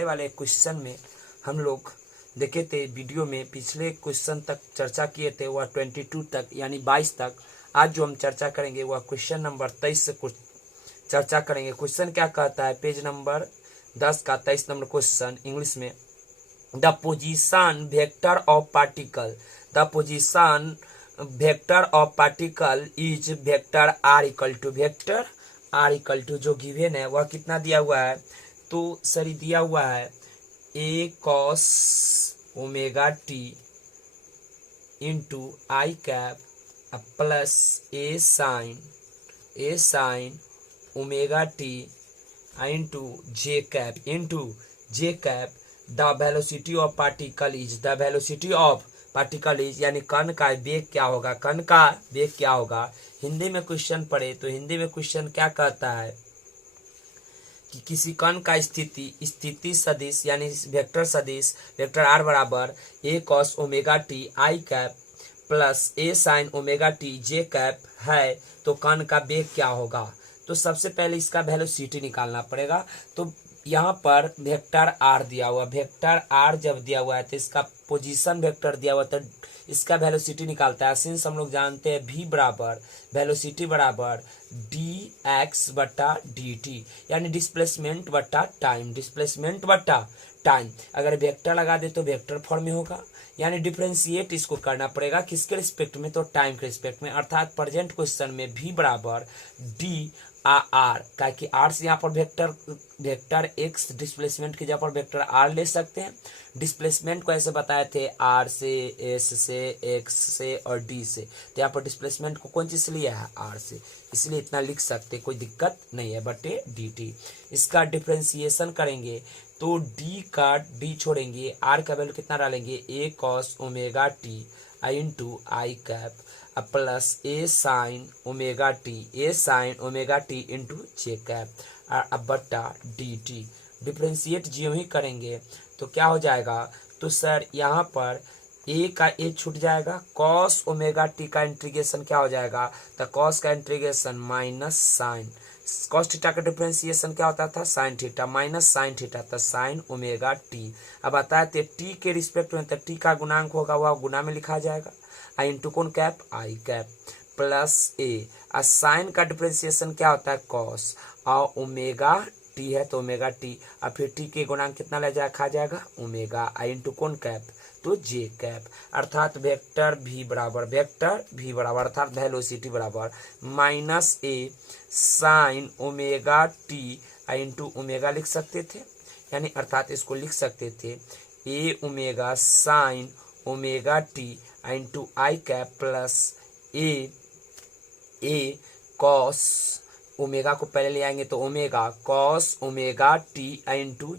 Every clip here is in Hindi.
वाले क्वेश्चन में हम लोग देखे थे वीडियो में, पिछले क्वेश्चन तक चर्चा किए थे, वह 22 तक यानी 22 तक। आज जो हम चर्चा करेंगे वह क्वेश्चन नंबर 23 से कुछ चर्चा करेंगे। क्वेश्चन क्या कहता है, पेज नंबर 10 का 23 नंबर क्वेश्चन इंग्लिश में, the position vector of particle, the position vector of particle is vector R equal to, vector R equal to जो गिवन है वह कितना दिया हुआ है, तो सर दिया हुआ है A cos omega T into I cap plus A sine omega T into J cap the velocity of particle is, the velocity of particle is यानी कण का वेग क्या होगा, कण का वेग क्या होगा। हिंदी में क्वेश्चन पढ़े तो हिंदी में क्वेश्चन क्या कहता है कि किसी कण का स्थिति सदिश यानी वेक्टर सदिश वेक्टर आर बराबर A cos omega T I cap plus A sine omega T J cap है, तो कण का वेग क्या होगा। तो सबसे पहले इसका वेलोसिटी निकालना पड़ेगा। तो यहाँ पर वेक्टर आर दिया हुआ, वेक्टर आर जब दिया हुआ है तो इसका पोजीशन वेक्टर दिया हुआ, तो इसका वेलोसिटी निकालता है। सिंस हम लोग जानते हैं v बराबर वेलोसिटी बराबर डी एक्स बटा डी टी यानी डिस्प्लेसमेंट बटा टाइम, डिस्प्लेसमेंट बटा टाइम। अगर वेक्टर लगा दे तो वेक्टर फॉर्म में होगा, यानी डिफ्रेंशिएट इसको करना पड़ेगा किसके रिस्पेक्ट में, तो टाइम के रिस्पेक्ट में। अर्थात प्रेजेंट क्वेश्चन में v बराबर डी आर, ताकि आर से यहाँ पर वेक्टर एक्स डिस्प्लेसमेंट की जगह पर वेक्टर आर ले सकते हैं। डिस्प्लेसमेंट को ऐसे बताए थे आर से, एस से, एक्स से और डी से, तो यहाँ पर डिस्प्लेसमेंट को कौन चीज से लिया है, आर से, इसलिए इतना लिख सकते, कोई दिक्कत नहीं है, बटे डी टी। इसका डिफ्रेंसिएशन करेंगे तो डी का डी छोड़ेंगे, आर का वैल्यू कितना डालेंगे, ए cos omega T into I cap plus A sine omega T into J cap बट्टा डी टी। डिफ्रेंशिएट जो ही करेंगे तो क्या हो जाएगा, तो सर यहाँ पर ए का ए छूट जाएगा, कॉस ओमेगा टी का इंटीग्रेशन क्या हो जाएगा, तो कॉस का integration minus sine, cos theta का डिफ्रेंशिएशन क्या होता था, sine theta minus sine theta, तो साइन ओमेगा टी। अब आता है टी के रिस्पेक्ट में, तो टी का गुणांक होगा वह गुना में लिखा जाएगा, आई इंटू कौन cap, I cap plus A. Sign का डिफ्रेंशिएशन क्या होता है, कॉस, और ओमेगा टी है तो ओमेगा टी, और फिर टी के गुणांक कितना ले जाए खा जाएगा, ओमेगा, आई इंटू कौन कैप, तो जे कैप। अर्थात वेक्टर भी बराबर अर्थात वेलोसिटी बराबर minus A sine omega T into omega लिख सकते थे, यानी अर्थात इसको लिख सकते थे A omega sine omega T into I cap plus A cos, omega को पहले ले आएंगे तो omega cos omega T into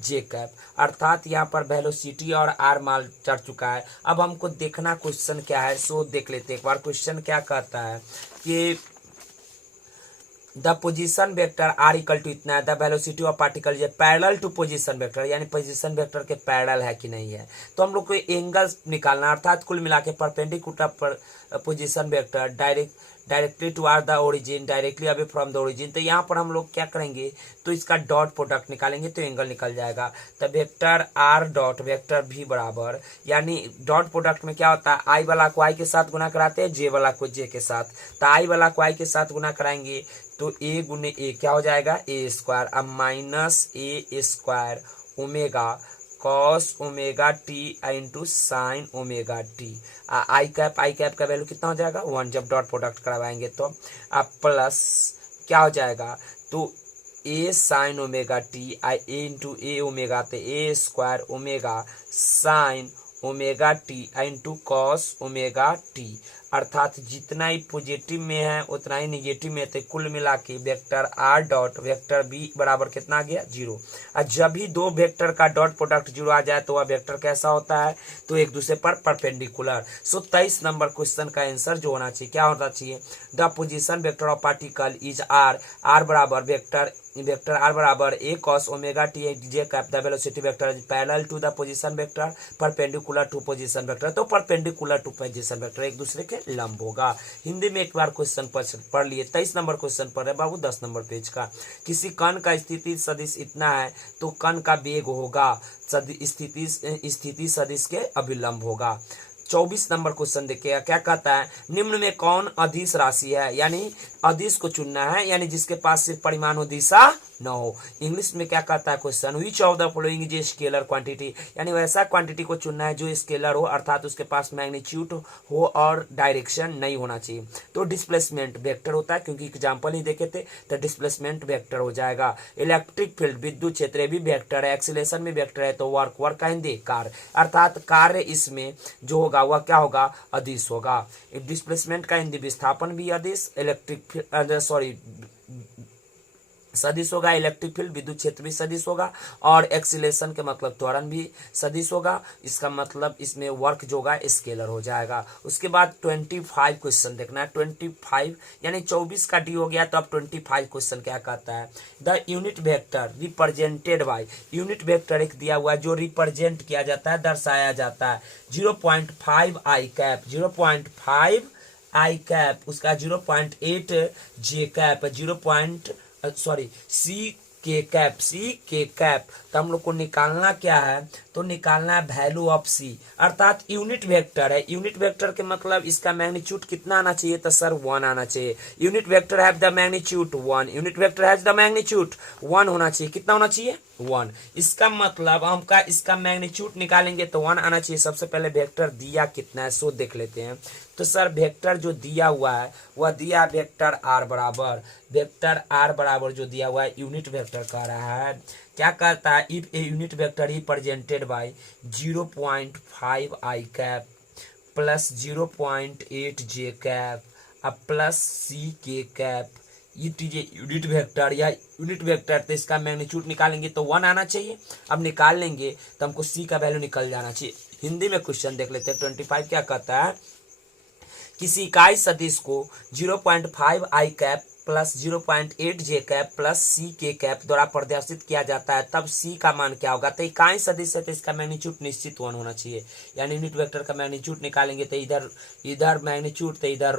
J cap. अर्थात यहाँ पर वेलोसिटी और आर मान चढ़ चुका है। अब हमको देखना क्वेश्चन क्या है, सो देख लेते एक बार। क्वेश्चन क्या कहता है कि the position vector R equal to इतना है, the velocity of particle is parallel to position vector, यानी पोजीशन वेक्टर के पैरेलल है कि नहीं है। तो हम लोग को एंगल निकालना, अर्थात कुल मिला के परपेंडिकुलर पर position vector directly to or the origin, directly away from the origin. तो यहाँ पर हम लोग क्या करेंगे, तो इसका डॉट प्रोडक्ट निकालेंगे तो एंगल निकल जाएगा। तो वेक्टर आर डॉट वेक्टर भी बराबर, यानी डॉट प्रोडक्ट में क्या होता है, आई वाला को आई के साथ गुना कराते हैं, जे वाला को जे के साथ। तो आई वाला को आई के साथ गुना कराएंगे तो ए गुने ए क्या हो जाएगा, ए स्क्वायर, अब minus A square omega cos omega T into sine omega T. I cap का वैल्यू कितना हो जाएगा, 1 जब डॉट प्रोडक्ट करवाएंगे तो। अब प्लस क्या हो जाएगा, तो A sine omega T A into A omega, तो A square omega sine omega T into cos omega T. अर्थात जितना ही पॉजिटिव में है उतना ही निगेटिव में, तो कुल मिला के vector r dot vector B बराबर कितना आ गया, 0। और जब भी दो वेक्टर का डॉट प्रोडक्ट 0 आ जाए तो वह वेक्टर कैसा होता है, तो एक दूसरे पर परपेंडिकुलर। सो 23 नंबर क्वेश्चन का आंसर जो होना चाहिए क्या होना चाहिए, the position vector of particle is R बराबर वेक्टर वेक्टर आर बराबर A cos omega T J cap the velocity vector parallel to the position vector perpendicular to position vector. तो परपेंडिकुलर टू पोजीशन वेक्टर एक दूसरे के लंब होगा। हिंदी में एक बार क्वेश्चन पढ़ लिए। 23 नंबर क्वेश्चन पढ़ रहे बाबू 10 नंबर पेज का। किसी कण का स्थिति सदिश इतना है तो कण का वेग होगा स्थिति सदिश के अभिलंब होगा। 24 नंबर क्वेश्चन देखिएगा क्या कहता है, निम्न में कौन अदिश राशि है, यानी अदिश को चुनना है, यानी जिसके पास सिर्फ परिमाण हो दिशा न हो। इंग्लिश में क्या कहता है question, which of the following is scalar quantity, यानी वैसा क्वांटिटी को चुनना है जो स्केलर हो अर्थात उसके पास मैग्नीट्यूड हो और डायरेक्शन नहीं होना चाहिए। तो डिस्प्लेसमेंट वेक्टर होता है, क्योंकि एग्जाम्पल ही देखे थे तो डिस्प्लेसमेंट वेक्टर हो जाएगा। इलेक्ट्रिक फील्ड विद्युत क्षेत्र भी वेक्टर है, एक्सीलरेशन में वेक्टर है, तो वर्क कहेंगे कार्य, अर्थात कार्य इसमें जो होगा वह क्या होगा, अदिश होगा। डिस्प्लेसमेंट का हिंदी विस्थापन भी अदिश, सदिश होगा। इलेक्ट्रिक फील्ड विद्युत क्षेत्र भी सदिश होगा और एक्सीलरेशन के मतलब त्वरण भी सदिश होगा। इसका मतलब इसमें वर्क जो होगा स्केलर हो जाएगा। उसके बाद 25 क्वेश्चन देखना है। 25 यानी 24 का डी हो गया, तो अब 25 क्वेश्चन क्या कहता है, the unit vector represented bye, unit vector एक दिया हुआ है जो रिप्रेजेंट किया जाता है, दर्शाया जाता है 0.5 आई कैप, 0.5 आई कैप, उसका 0.8 जे कैप, सी के कैप। तो हम लोग को निकालना क्या है, तो निकालना है वैल्यू ऑफ सी, अर्थात यूनिट वेक्टर है। यूनिट वेक्टर के मतलब इसका मैग्नीट्यूड कितना आना चाहिए, तो सर 1 आना चाहिए। Unit vector have the magnitude 1, unit vector has the magnitude 1 होना चाहिए। कितना होना चाहिए, 1। इसका मतलब हम इसका मैग्नीट्यूड निकालेंगे तो 1 आना चाहिए। सबसे पहले वेक्टर दिया कितना है सो देख लेते हैं। तो सर वेक्टर जो दिया हुआ है वह दिया वेक्टर आर बराबर, वेक्टर आर बराबर जो दिया हुआ है यूनिट वेक्टर कह रहा है, क्या कहता है, if a unit vector represented by 0.5 I cap plus 0.8 J cap plus C K cap, ये यूनिट वेक्टर या यूनिट वेक्टर, तो इसका मैग्नीट्यूड निकालेंगे तो 1 आना चाहिए। अब निकाल लेंगे तो हमको सी का वैल्यू निकल जाना चाहिए। हिंदी में क्वेश्चन देख लेते हैं। 25 क्या कहता है, किसी इकाई सदिश को 0.5 I cap plus 0.8 J cap plus C K cap द्वारा प्रदर्शित किया जाता है, तब सी का मान क्या होगा। तो इकाई सदिश है तो इसका मैग्नीट्यूड निश्चित 1 होना चाहिए, यानी यूनिट वेक्टर का मैग्नीट्यूड निकालेंगे तो इधर मैग्नीट्यूड, तो इधर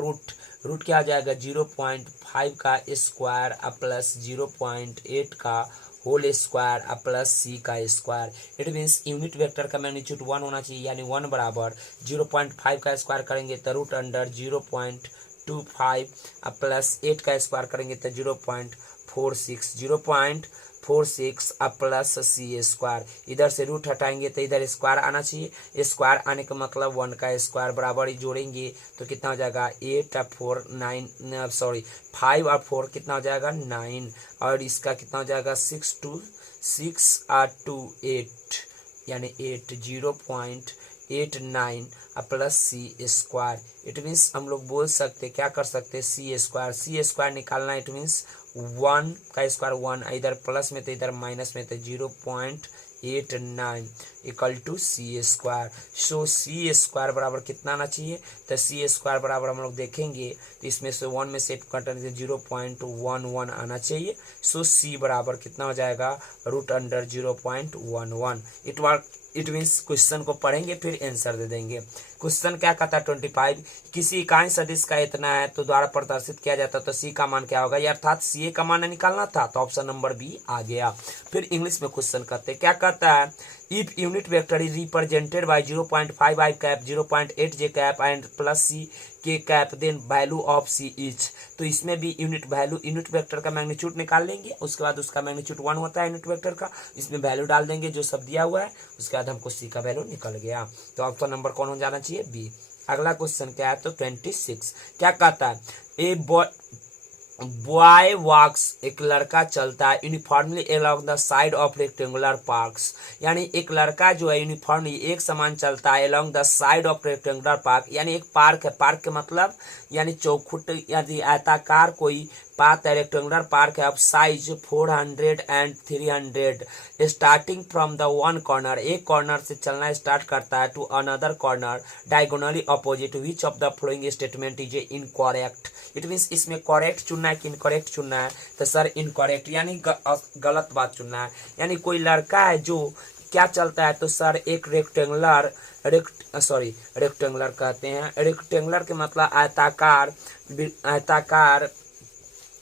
रूट क्या आ जाएगा, 0.5 का स्क्वायर प्लस 0.8 का होल स्क्वायर प्लस सी का square. It means unit vector का मैग्नीट्यूड 1 होना चाहिए, यानी 1 बराबर 0.5 का स्क्वायर करेंगे तो रूट अंडर 0.25 प्लस 8 का स्क्वायर करेंगे तो 0.46 प्लस सी स्क्वायर। इधर से रूट हटाएंगे तो इधर स्क्वायर आना चाहिए, स्क्वायर आने का मतलब 1 का स्क्वायर बराबर ही जोड़ेंगे तो कितना हो जाएगा 5 और 4 कितना हो जाएगा 9, और इसका कितना हो जाएगा 6 to 8 यानी 8 0.89 plus c square. It means हम लोग बोल सकते क्या कर सकते, सी स्क्वायर निकालना, इट मीन्स 1 का स्क्वायर 1, इधर प्लस में तो इधर माइनस में तो 0.89 equal to c square. So c square बराबर कितना आना चाहिए, तो सी स्क्वायर बराबर हम लोग देखेंगे तो इसमें से 1 में से कटने से 0.11 आना चाहिए। सो सी बराबर कितना हो जाएगा, root under 0.11। It means question को पढ़ेंगे फिर आंसर दे देंगे। क्वेश्चन क्या कहता है 25, किसी इकाई सदिश का इतना है तो द्वारा प्रदर्शित किया जाता है तो सी का मान क्या होगा, अर्थात सी का मान निकालना था, तो ऑप्शन नंबर बी आ गया। फिर इंग्लिश में क्वेश्चन करते क्या कहता है, if unit vector is represented by 0.5 I cap 0.8 J cap and plus C K cap then value of C is. तो इसमें भी यूनिट वेक्टर का मैग्नीट्यूड निकाल लेंगे, उसके बाद उसका मैग्नीट्यूड 1 होता है यूनिट वेक्टर का, इसमें वैल्यू डाल देंगे जो सब दिया हुआ है, उसके बाद हमको सी का वैल्यू निकल गया। तो ऑप्शन नंबर कौन हो जाना चाहिए, बी। अगला क्वेश्चन क्या है, तो 26 क्या कहता है, ए बॉय वॉक्स, एक लड़का चलता है uniformly along the side of rectangular parks, यानी एक लड़का जो है यूनिफॉर्मली एक समान चलता है along the side of rectangular park, यानी एक पार्क है, पार्क के मतलब यानी चौखुट यानी आयताकार कोई पाथ है, रेक्टेंगुलर पार्क है, of size 400 and 300 starting from the one corner, एक कॉर्नर से चलना स्टार्ट करता है to another corner diagonally opposite, which of the following statement is incorrect, it means इसमें करेक्ट चुनना है कि इनकरेक्ट चुनना है, तो सर इनकरेक्ट यानी गलत बात चुनना है। यानी कोई लड़का है जो क्या चलता है, तो सर एक रेक्टेंगुलर कहते हैं, रेक्टेंगुलर के मतलब आयताकार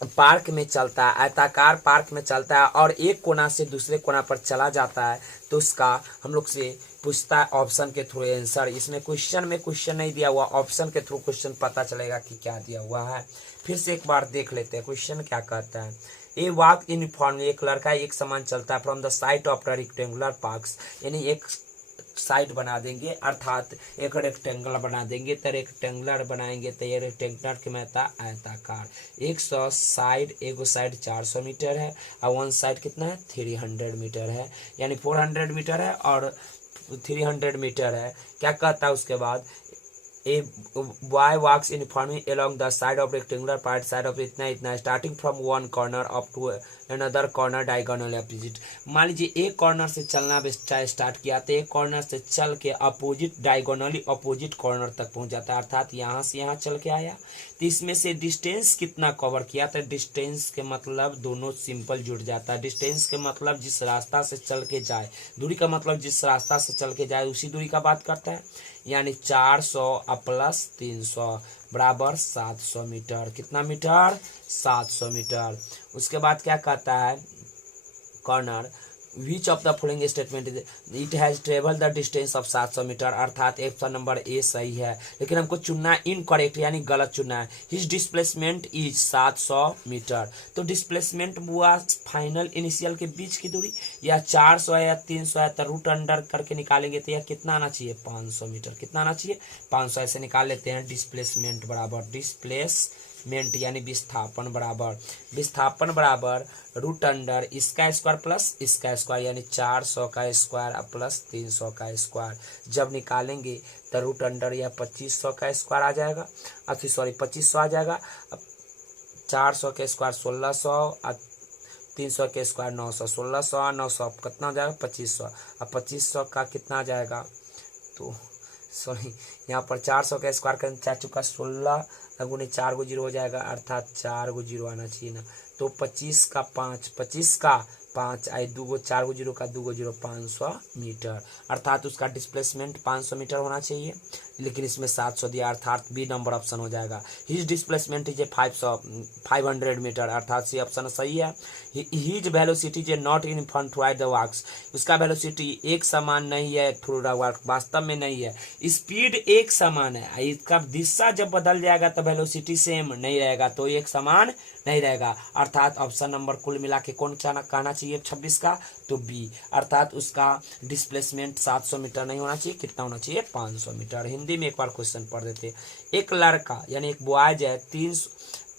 पार्क में चलता है, आयताकार पार्क में चलता है और एक कोना से दूसरे कोना पर चला जाता है, तो उसका हम लोग से पूछता है ऑप्शन के थ्रू आंसर। इसमें क्वेश्चन में क्वेश्चन नहीं दिया हुआ, ऑप्शन के थ्रू क्वेश्चन पता चलेगा कि क्या दिया हुआ है। फिर से एक बार देख लेते हैं क्वेश्चन क्या कहता है। ए वॉक यूनिफॉर्म, एक लड़का एक समान चलता है from the side of the rectangular parks, यानी एक साइड बना देंगे अर्थात एक रेक्टेंगल बना देंगे, तो रेक्टेंगुलर बनाएंगे तो ये रेक्टेंगुलर के महता आयताकार। 100 साइड, एगो साइड 400 मीटर है और वन साइड कितना है 300 मीटर है, यानी 400 मीटर है और 300 मीटर है। क्या कहता है उसके बाद, a Y walks uniformly along the side of rectangular part, side of इतना इतना starting from one corner up to another corner diagonal opposite. मान लीजिए एक कॉर्नर से चलना स्टार्ट किया तो एक कॉर्नर से चल के अपोजिट डायगोनली अपोजिट कॉर्नर तक पहुंच जाता है, अर्थात यहाँ से यहाँ चल के आया। तो इसमें से डिस्टेंस कितना कवर किया, तो डिस्टेंस के मतलब दोनों सिंपल जुड़ जाता है। डिस्टेंस के मतलब जिस रास्ता से चल के जाए, दूरी का मतलब जिस रास्ता से चल के जाए उसी दूरी का बात करता है, यानी 400 प्लस 300 बराबर 700 मीटर। कितना मीटर, 700 मीटर। उसके बाद क्या कहता है corner, which of the following statement it has travel the distance of 700 metre, अर्थात ऑप्शन नंबर ए सही है, लेकिन हमको चुनना है इनकरेक्ट यानी गलत चुनना है। हिज डिस्प्लेसमेंट इज 700 मीटर, तो डिस्प्लेसमेंट हुआ फाइनल इनिशियल के बीच की दूरी, या 400 है या 300 है, तो रूट अंडर करके निकालेंगे तो यह कितना आना चाहिए 500 मीटर। कितना आना चाहिए 500, ऐसे निकाल लेते हैं। डिस्प्लेसमेंट बराबर डिस्प्लेसमेंट यानी विस्थापन बराबर रूट अंडर इसका स्क्वायर प्लस इसका स्क्वायर, यानी 400 का स्क्वायर प्लस 300 का स्क्वायर। जब निकालेंगे तो रूट अंडर या 2500 का स्क्वायर आ जाएगा, 2500 आ जाएगा। 400 के स्क्वायर 1600 और 300 के स्क्वायर 900, 1600 900 कितना हो जाएगा 2500, अब 2500 का कितना आ जाएगा, तो सॉरी यहाँ पर 400 का स्क्वायर कर चाह चुका 16 गुने 4 को 0 हो जाएगा, अर्थात 4 को 0 आना चाहिए ना। तो 25 का 5 आई 2 को 4 को 0 का 2 को 0 500 मीटर, अर्थात उसका डिस्प्लेसमेंट 500 मीटर होना चाहिए, लेकिन इसमें 700 दिया, अर्थात बी नंबर ऑप्शन हो जाएगा। हिज डिस्प्लेसमेंट इज 500 मीटर, अर्थात सी ऑप्शन सही है। His velocity is not uniform through the works, उसका वेलोसिटी एक समान नहीं है थ्रू द वर्क, वास्तव में नहीं है। स्पीड एक समान है, इसका दिशा जब बदल जाएगा तो वेलोसिटी सेम नहीं रहेगा, तो एक समान नहीं रहेगा, अर्थात ऑप्शन नंबर कुल मिला के कौन कहना चाहिए 26 का, तो बी, अर्थात उसका डिस्प्लेसमेंट 700 मीटर नहीं होना चाहिए, कितना होना चाहिए 500 मीटर। हिंदी में एक बार क्वेश्चन पढ़ देते। एक लड़का यानी एक बॉयज है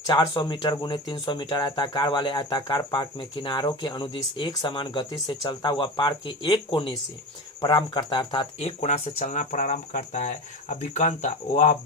400 मीटर गुने 300 मीटर आयताकार वाले आयताकार पार्क में किनारों के अनुदिश एक समान गति से चलता हुआ पार्क के एक कोने से प्रारंभ करता है, अर्थात एक कोना से चलना प्रारंभ करता है। अब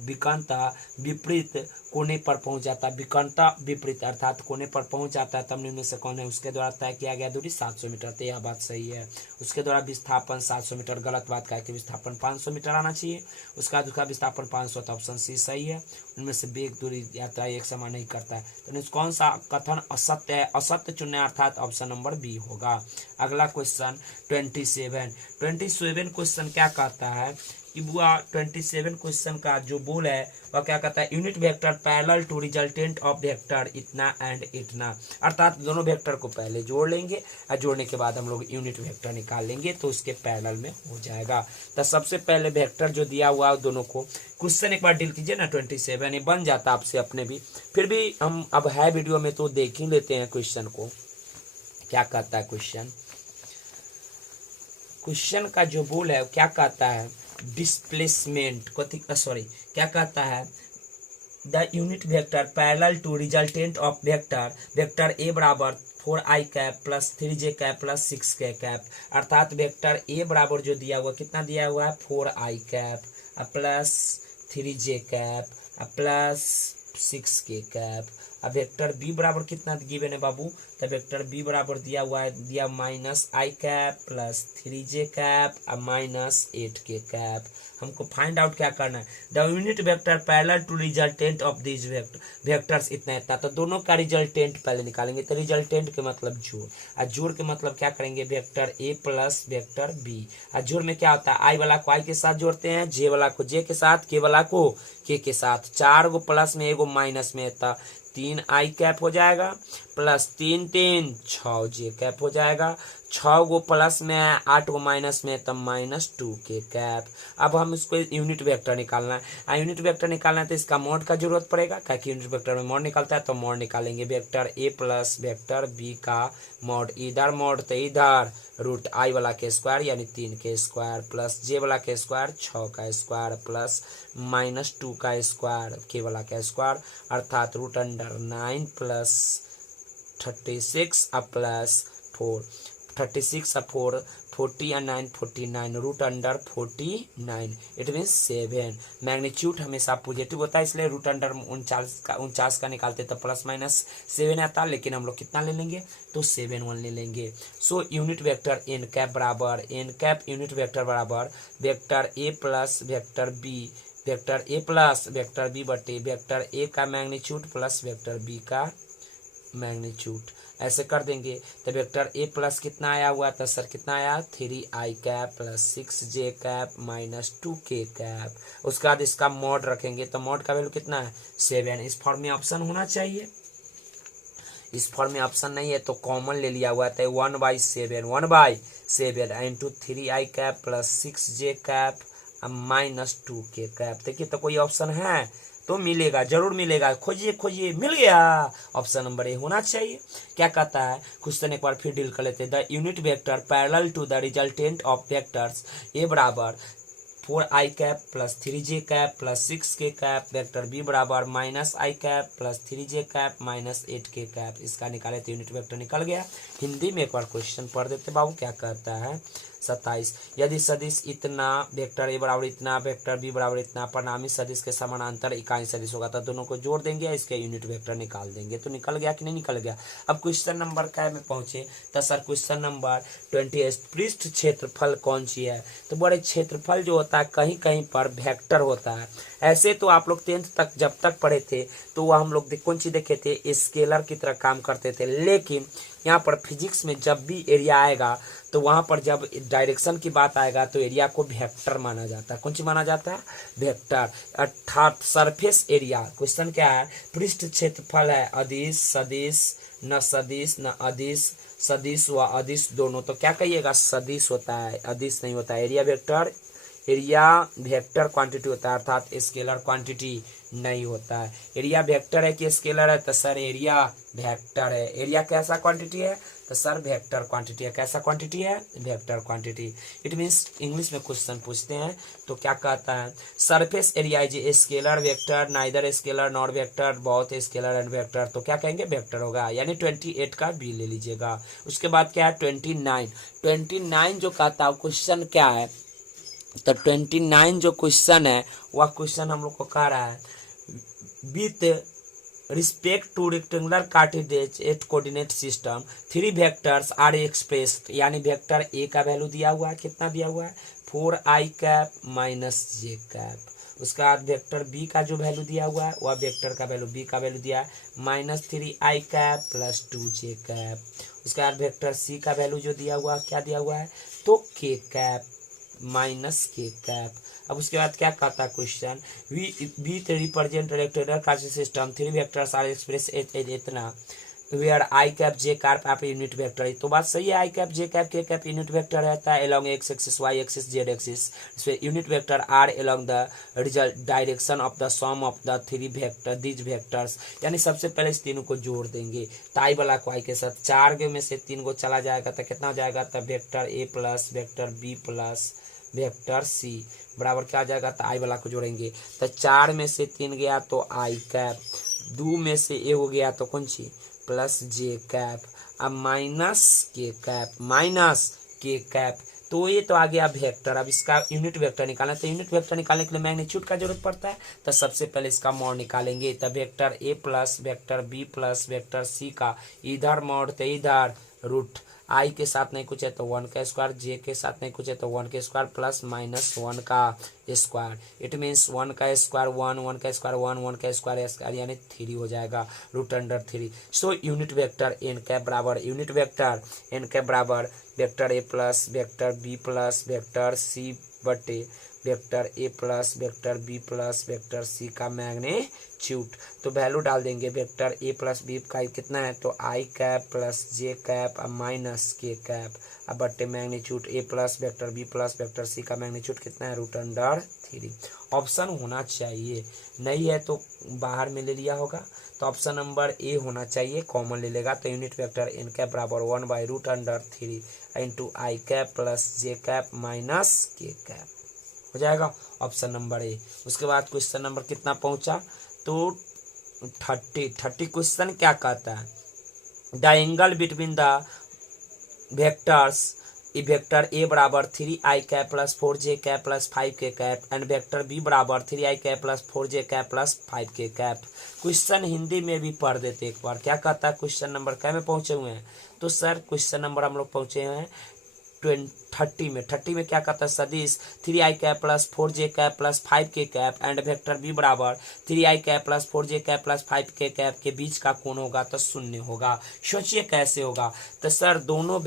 विकर्णता विपरीत कोने पर पहुंच जाता है, विकर्णता विपरीत अर्थात कोने पर पहुंच जाता है, तब निम्न में से कौन है, उसके द्वारा तय किया गया दूरी 700 मीटर, तो यह बात सही है। उसके द्वारा विस्थापन 700 मीटर, गलत बात का है कि विस्थापन 500 मीटर आना चाहिए, उसका दूसरा विस्थापन 500, तो ऑप्शन सी सही है। उनमें से वेग दूरी यात्रा एक समान नहीं करता है, तो कौन सा कथन असत्य है, असत्य चुनना है, अर्थात ऑप्शन नंबर बी होगा। अगला क्वेश्चन 27 क्वेश्चन क्या कहता है कि बुआ 27 क्वेश्चन का जो बोल है वह क्या कहता है, unit vector parallel to resultant of vector इतना एंड इतना, अर्थात दोनों वेक्टर को पहले जोड़ लेंगे और जोड़ने के बाद हम लोग यूनिट वेक्टर निकाल लेंगे तो उसके पैरेलल में हो जाएगा। तो सबसे पहले वेक्टर जो दिया हुआ है दोनों को क्वेश्चन एक बार डील कीजिए ना, 27 ये बन जाता आपसे अपने भी, फिर भी हम अब है वीडियो में तो देख ही लेते हैं क्वेश्चन को क्या कहता है। क्वेश्चन का जो बोल है क्या कहता है, डिस्प्लेसमेंट क्या कहता है, the unit vector parallel to resultant of vector a बराबर 4i cap plus 3j cap plus 6k cap, अर्थात वेक्टर ए बराबर जो दिया हुआ कितना दिया हुआ है 4i cap plus 3j cap plus 6k cap, अब वेक्टर बी बराबर कितना गिवन है बाबू, तो वेक्टर बी बराबर दिया हुआ है, दिया माइनस आई कैप प्लस 3j कैप अब माइनस 8k कैप। हमको फाइंड आउट क्या करना है, the unit vector parallel to resultant of this vectors इतना इतना, तो दोनों का रिजल्टेंट पहले निकालेंगे। तो रिजल्टेंट के मतलब जोड़, और जोड़ के मतलब क्या करेंगे, वेक्टर ए प्लस वेक्टर बी। और जोड़ में क्या होता है, आई वाला को आई के साथ जोड़ते हैं, जे वाला को जे के साथ, के वाला को के साथ। 4 गो प्लस में एगो माइनस में, तो 3 आई कैप हो जाएगा प्लस 3 3 6 जे कैप हो जाएगा। 6 गो प्लस में है, 8 गो माइनस में, तब माइनस 2k कैप। अब हम इसको यूनिट वेक्टर निकालना है, यूनिट वेक्टर निकालना है तो इसका मॉड का जरूरत पड़ेगा, क्योंकि यूनिट वेक्टर में मॉड निकलता है, तो मॉड निकालेंगे। वेक्टर ए प्लस वेक्टर बी का मॉड, इधर मॉड तो इधर रूट आई वाला के स्क्वायर यानी 3 के स्क्वायर प्लस जे वाला के स्क्वायर 6 का स्क्वायर प्लस माइनस 2 का स्क्वायर के वाला का स्क्वायर, अर्थात रूट अंडर 9 प्लस 36 अब प्लस 4, 36 अब 4 40 और 9 49 root under 49 it mean 7। Magnitude हमेशा पॉजिटिव होता है, इसलिए रूट अंडर 49 का निकालते तो प्लस माइनस 7 आता, लेकिन हम लोग कितना ले लेंगे, तो 7 1 ले लेंगे। So unit vector N cap बराबर, एन कैप यूनिट वेक्टर बराबर वेक्टर ए प्लस वेक्टर बी, वेक्टर ए प्लस वेक्टर बी बटे वेक्टर ए का मैग्नीट्यूड प्लस वेक्टर बी का मैग्नीट्यूड, ऐसे कर देंगे। तो वेक्टर ए प्लस कितना आया हुआ था सर, कितना आया 3i cap plus 6j cap minus 2k cap. उसके बाद इसका मॉड रखेंगे, तो मॉड का वैल्यू कितना है 7। इस फॉर्म में ऑप्शन होना चाहिए, इस फॉर्म में ऑप्शन नहीं है तो कॉमन ले लिया हुआ था 1/7 into 3i cap plus 6j cap minus 2k cap. देखिए तो कोई ऑप्शन है तो मिलेगा, जरूर मिलेगा, खोजिए खोजिए, मिल गया। ऑप्शन नंबर ए होना चाहिए। क्या कहता है क्वेश्चन, एक बार फिर डील कर लेते हैं। The unit vector parallel to the resultant of vectors A बराबर 4i cap plus 3j cap plus 6k cap, vector B बराबर माइनस आई cap plus 3j cap minus 8k cap. इसका निकाले तो यूनिट वेक्टर निकल गया। हिंदी में एक बार क्वेश्चन पढ़ देते बाबू, क्या कहता है 27, यदि सदिश इतना वेक्टर ए बराबर इतना वेक्टर बी बराबर इतना परिणामी सदिश के समानांतर इकाई सदिश होगा, तो दोनों को जोड़ देंगे, इसके यूनिट वेक्टर निकाल देंगे। तो निकल गया कि नहीं निकल गया। अब क्वेश्चन नंबर क्या में पहुंचे, तो सर क्वेश्चन नंबर 28 पृष्ठ क्षेत्रफल कौन सी है, तो बड़े क्षेत्रफल जो होता है कहीं कहीं पर वेक्टर होता है। ऐसे तो आप लोग 10th तक जब तक पढ़े थे तो वह हम लोग कौन सी देखे थे, स्केलर की तरह काम करते थे, लेकिन यहाँ पर फिजिक्स में जब भी एरिया आएगा तो वहाँ पर जब डायरेक्शन की बात आएगा तो एरिया को वेक्टर माना जाता है। कौन सी माना जाता है, वेक्टर, अर्थात सरफेस एरिया। क्वेश्चन क्या है, पृष्ठ क्षेत्रफल है अदिश सदिश न सदिश न अदिश, सदिश व अदिश दोनों, तो क्या कहिएगा सदिश होता है, अदिश नहीं होता है। Area vector, area vector quantity होता है, अर्थात स्केलर क्वांटिटी नहीं होता है। एरिया वेक्टर है कि स्केलर है, तो सर एरिया वेक्टर है। एरिया कैसा क्वांटिटी है, तो सर वेक्टर क्वांटिटी है। कैसा क्वांटिटी है, vector quantity. It means English में क्वेश्चन पूछते हैं तो क्या कहता है, surface area is a scalar vector, neither scalar not vector, both scalar and vector, तो क्या कहेंगे वेक्टर होगा, यानी 28 का बी ले लीजिएगा। उसके बाद क्या है 29 जो कहता है क्वेश्चन क्या है, तो 29 जो क्वेश्चन है वह क्वेश्चन हम लोग को कह रहा है with respect to rectangular cartesian coordinate system 3 vectors are expressed, यानी वेक्टर ए का वैल्यू दिया हुआ है, कितना दिया हुआ है 4i कैप माइनस जे कैप। उसका बाद वेक्टर बी का जो वैल्यू दिया हुआ है वह वेक्टर का वैल्यू बी का वैल्यू दिया है -3i cap plus 2j cap. उसके बाद वेक्टर सी का वैल्यू जो दिया हुआ क्या दिया हुआ है, तो k कैप माइनस के कैप। अब उसके बाद क्या कहता है question, we represent rectangular cartesian system 3 vectors are express इतना where I cap J cap आप यूनिट वेक्टर। तो बात सही है, I cap J cap K cap unit vector रहता है along X axis Y axis Z axis. Unit vector are along the result direction of the sum of the 3 vector these vectors, यानी सबसे पहले इस तीनों को जोड़ देंगे। ताई वाला को आई के साथ 4 में से 3 को चला जाएगा तो कितना हो जाएगा, तब वेक्टर ए plus vector B plus vector c बराबर क्या आ जाएगा, तो आई वाला को जोड़ेंगे तो 4 में से 3 गया तो आई कैप, 2 में से ए हो गया तो कौन सी प्लस जे कैप, अब माइनस के कैप, तो तो ये तो आ गया वेक्टर। अब इसका यूनिट वेक्टर निकालना, तो यूनिट वेक्टर निकालने के लिए मैग्नीट्यूड का जरूरत पड़ता है। तो सबसे पहले इसका मॉड निकालेंगे। तो वेक्टर ए plus vector B plus vector सी का इधर मॉड तो इधर रूट, आई के साथ नहीं कुछ है तो 1 का स्क्वायर, जे के साथ नहीं कुछ है तो 1 का स्क्वायर प्लस माइनस 1 का स्क्वायर। इट मीन्स 1 का स्क्वायर 1, 1 का स्क्वायर 1, 1 का स्क्वायर यानी 3 हो जाएगा, √3। So unit vector N cap बराबर, यूनिट वेक्टर एन कैप बराबर वेक्टर ए plus vector B plus vector C बटे वेक्टर ए plus vector B plus vector सी का मैग्नीट्यूड। तो वैल्यू डाल देंगे। वेक्टर ए प्लस बी का कितना है तो i cap plus j cap minus के कैप, अब बटे magnitude a plus vector B plus vector सी का मैग्नीट्यूड कितना है √3। ऑप्शन होना चाहिए, नहीं है तो बाहर में ले लिया होगा। तो ऑप्शन नंबर ए होना चाहिए, कॉमन ले लेगा। तो यूनिट वेक्टर एन कैप बराबर 1/√3 into I cap plus j cap minus के कैप हो जाएगा, ऑप्शन नंबर ए। उसके बाद क्वेश्चन नंबर कितना पहुंचा तो 30 क्वेश्चन क्या कहता है, the angle between the vectors vector a बराबर 3i cap plus 4j cap plus 5k cap and vector B बराबर 3i cap plus 4j cap plus 5k cap. Question Hindi में भी पढ़ देते एक बार। क्या कहता है क्वेश्चन नंबर क्या में पहुंचे हुए हैं, तो सर क्वेश्चन नंबर हम लोग पहुंचे हुए हैं 30 में क्या कहता है, सदिश 3i cap plus 4j cap plus 5k cap and vector B बराबर 3i cap plus 4j cap plus 5k cap के बीच का कोण होगा तो 0 होगा। सोचिए कैसे होगा, तो सर दोनों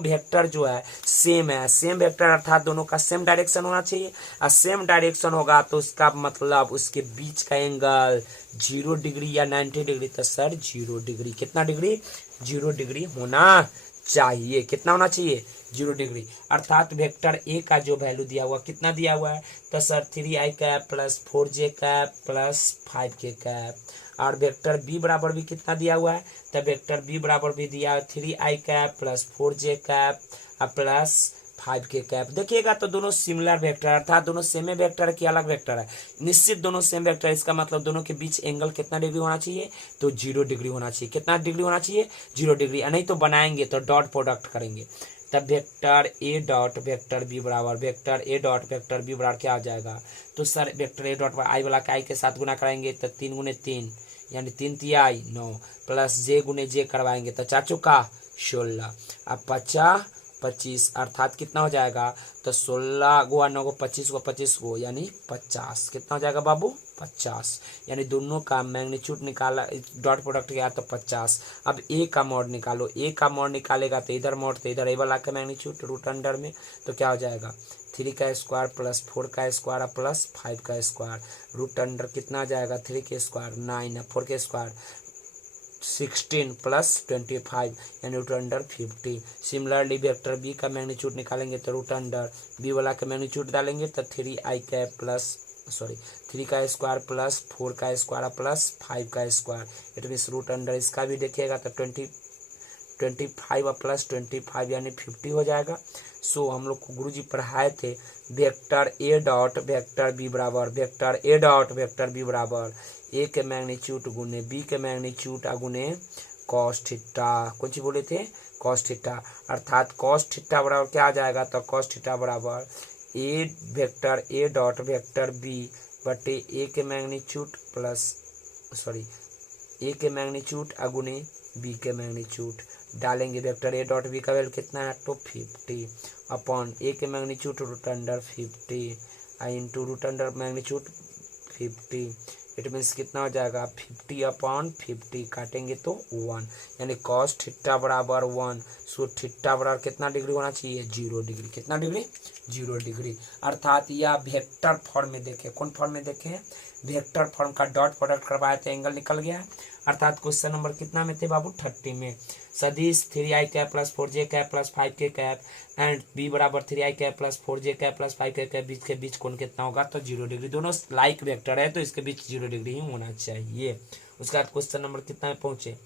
वेक्टर जो है सेम है, सेम वेक्टर अर्थात दोनों का सेम डायरेक्शन होना चाहिए। और सेम डायरेक्शन होगा तो उसका मतलब उसके बीच का एंगल 0 डिग्री या 90 डिग्री, तो सर 0 डिग्री। कितना डिग्री, 0 डिग्री होना चाहिए। कितना होना चाहिए, 0 डिग्री। अर्थात वेक्टर ए का जो वैल्यू दिया हुआ कितना दिया हुआ है तो sir 3i cap plus 4j cap plus 5k cap, और वेक्टर बी बराबर भी कितना दिया हुआ है तो वेक्टर बी बराबर भी दिया है 3i cap plus 4j cap plus 5k cap. देखिएगा तो दोनों सिमिलर वेक्टर अर्थात दोनों सेम वेक्टर है कि अलग वेक्टर है, निश्चित दोनों सेम वेक्टर। इसका मतलब दोनों के बीच एंगल कितना डिग्री होना चाहिए तो 0 डिग्री होना चाहिए। कितना डिग्री होना चाहिए, 0 डिग्री। नहीं तो बनाएंगे तो डॉट प्रोडक्ट करेंगे, तब vector A dot vector B बराबर vector A dot vector B बराबर क्या आ जाएगा तो sir vector A dot I वाला का आई के साथ गुना कराएंगे तो 3 गुने 3 यानी 3 तिया 9 प्लस जे गुने जे करवाएंगे तो 4 चौका 16, अब 25 अर्थात कितना हो जाएगा तो 16 गुआ 9 को 25 को यानी 50। कितना हो जाएगा बाबू 50, यानी दोनों का मैग्नीट्यूड निकाला, डॉट प्रोडक्ट गया तो 50। अब ए का मॉड निकालो, ए का मॉड निकालेगा तो इधर मॉड तो इधर ए वाला का मैग्नीट्यूड रूट अंडर में तो क्या हो जाएगा 3 का स्क्वायर प्लस 4 का स्क्वायर प्लस 5 का स्क्वायर, रूट अंडर कितना आ जाएगा 3 के स्क्वायर 9 4 के स्क्वायर 16 प्लस 25 यानी root under 50। Similarly vector b का मैग्नीट्यूड निकालेंगे तो रूट अंडर बी वाला का मैग्नीट्यूड डालेंगे तो 3i कैप प्लस 3 का स्क्वायर प्लस 4 का स्क्वायर प्लस 5 का square. It means root under इसका भी देखिएगा तो 25 प्लस 25 यानी 50 हो जाएगा। सो हम लोग को गुरुजी पढ़ाए थे vector A dot vector B बराबर vector A dot vector B बराबर ए के मैग्नीट्यूड गुने बी के मैग्नीट्यूड गुने कॉस थीटा। कौन सी बोले थे कॉस थीटा, अर्थात कॉस थीटा बराबर क्या आ जाएगा तो कॉस थीटा बराबर A vector A dot vector B बटे ए के मैग्नीट्यूड प्लस ए के मैग्नीट्यूड अगुने बी के मैग्नीट्यूड डालेंगे। वेक्टर ए डॉट बी का वैल्यू कितना है तो 50 अपॉन ए के magnitude root under 50 into root under magnitude 50। It means कितना हो जाएगा 50 अपॉन 50 काटेंगे तो 1 यानी कॉस थीटा बराबर 1। सो थीटा बराबर कितना डिग्री होना चाहिए 0 डिग्री। कितना डिग्री 0 डिग्री। अर्थात यह वेक्टर फॉर्म में देखे, कौन फॉर्म में देखे वेक्टर फॉर्म का डॉट प्रोडक्ट करवाए तो एंगल निकल गया है। अर्थात क्वेश्चन नंबर कितना में थे बाबू 30 में। सदिश 3i cap plus 4j cap plus 5k cap and B बराबर 3i cap plus 4j cap plus 5k cap बीच के बीच कोण कितना होगा तो 0 डिग्री। दोनों लाइक वेक्टर है तो इसके बीच 0 डिग्री ही होना चाहिए। उसके बाद क्वेश्चन नंबर कितना में पहुंचे